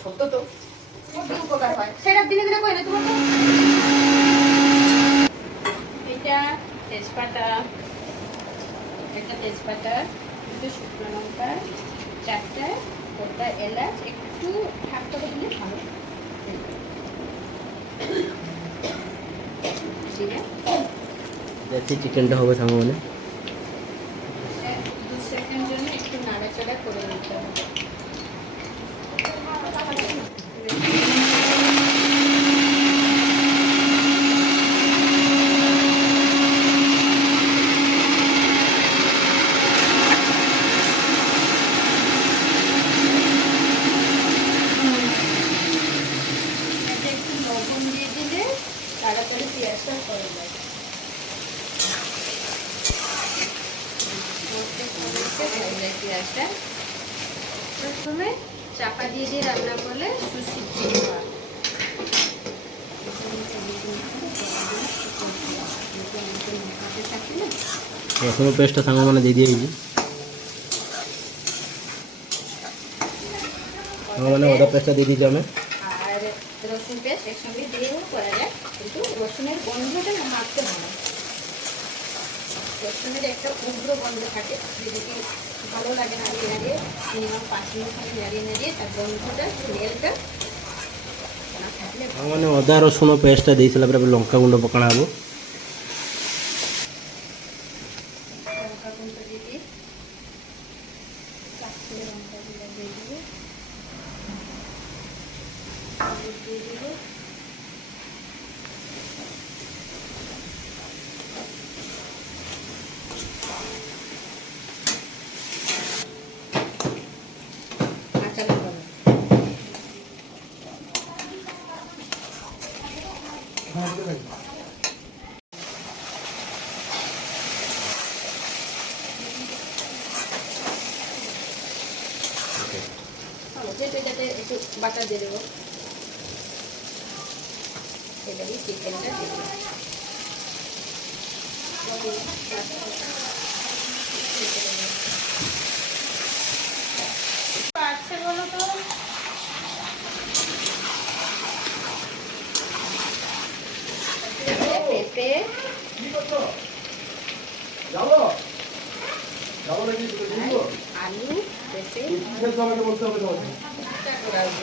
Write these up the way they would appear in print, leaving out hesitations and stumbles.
ছোট তো খুব উপকার হয়, সেটা দিনে দিনে করে না তোমার। এটা তেজপাতা, একটা তেজপাতা, দুটো শুকনো লঙ্কা, 4টা গোটা এলাচ, একটু ঠাক্কা দিলে ভালো। চিকেনটা হবে সামনে 2 সেকেন্ড জন্য একটু নাড়াচাড়া করে নিতে হবে। একটু লবণ দিয়ে দিলে তাড়াতাড়ি পেঁয়াজটা করে যায়। পেঁয়াজটা প্রথমে চাপা দিয়ে দিয়ে রান্না করলে সুসিদ্ধ হয়। রসুন পেস্টটা সাঙ্গ মানে দিয়ে দিয়েছি, মানে ওটা পেস্টটা দিয়ে দিয়েছি আমি। আর রসুন পেস্ট একসঙ্গে দিয়েও করা যায়, কিন্তু রসুনের গন্ধটা মারতে হবে। রসুনের একটা উগ্র গন্ধ থাকে, যেদিকে ভালো লাগে নাড়িয়ে নাড়িয়ে মিনিমাম 5 মিনিট খালি নাড়িয়ে নাড়িয়ে তার গন্ধটা স্মেলটা না থাকলে মানে অদা রসুন পেস্টটা ଦେଇସାରିଲା ପରେ ଲଙ୍କା ଗୁଣ୍ଡ ପକାଣା ହବ। লঙ্কা গুঁড়ো দিয়ে দিই, কাশ্মীরি লঙ্কা গুঁড়ো দিয়ে দিব, হলুদ দিয়ে দিব, কাঁচা লঙ্কা গুঁড়ো। যেহেতু এটাতে একটু বাটার দিয়ে দেবো, এবারে চিকেনটা দিয়ে দেবো। আচ্ছা বলো তো, পেঁপে, আলু, পেঁপে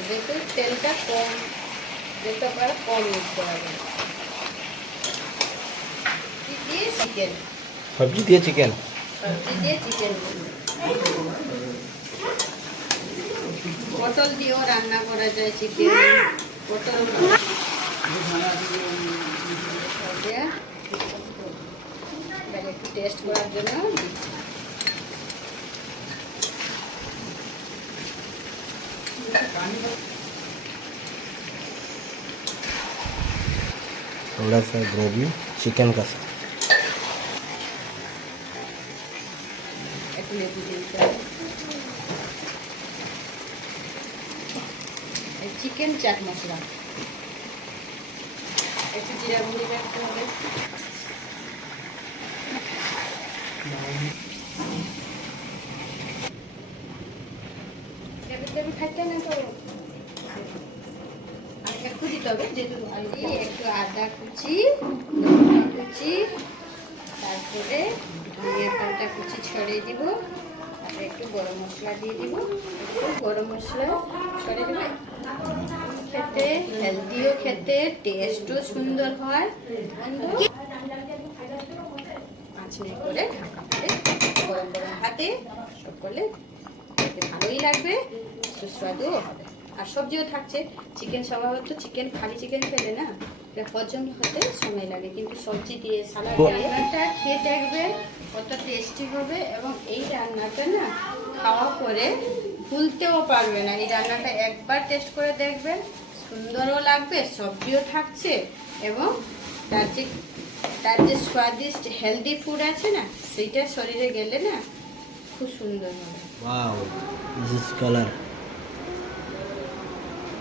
যেহেতু তেলটা কম যেতে পারে, কম ইউজ করা যায়। দিয়ে চিকেন, সবজি দিয়ে চিকেন, সবজি দিয়ে চিকেন, পটল দিয়েও রান্না করা যায় চিকেন। পটল একটু টেস্ট করার জন্য थोड़ा सा ग्रेवी चिकन का साथ। একটু লেবু দিতে হবে। চিকেন চাট মশলা, একটু জিরা গুঁড়ি রাখতে হবে। খাইতে না তো একটু দিতে হবে, যেহেতু একটু আদা কুচি, লঙ্কা কুচি, তারপরে ধনিয়া পাতা কুচি ছড়িয়ে দিব, তারপরে একটু গরম মশলা দিয়ে দিব, একটু গরম মশলা ছড়িয়ে দেবে। খেতে হেলদিও, খেতে টেস্টও সুন্দর হয়। 5 মিনিট করে ঢাকা পরে গরম গরম ভাতে সকলে খেতে ভালোই লাগবে, সুস্বাদুও হবে। আর সবজিও থাকছে। চিকেন স্বভাবত চিকেন, খালি চিকেন খেলে না এটা হজম হতে সময় লাগে, কিন্তু সবজি দিয়ে সালাদ দিয়ে রান্নাটা খেয়ে দেখবে কত টেস্টি হবে। এবং এই রান্নাটা না খাওয়া পরে ভুলতেও পারবে না। এই রান্নাটা একবার টেস্ট করে দেখবেন, সুন্দরও লাগবে, সবজিও থাকছে, এবং তার যে স্বাদিষ্ট হেলদি ফুড আছে না, সেইটা শরীরে গেলে না খুব সুন্দর হবে। Wow, this is colour.